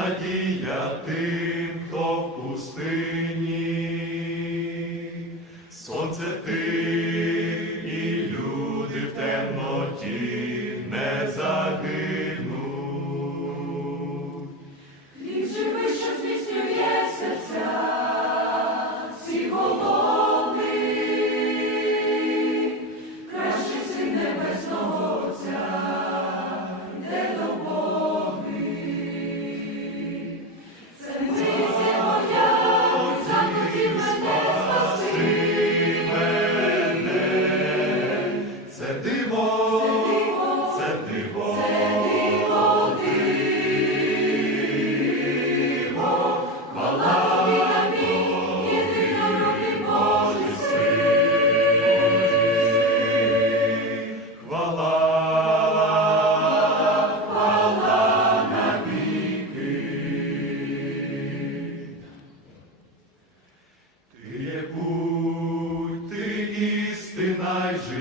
надія тим, хто в пустині, сонце ти.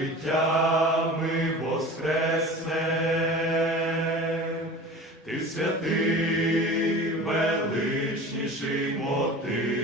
життя ми воскресне, ти святий величніший мотив.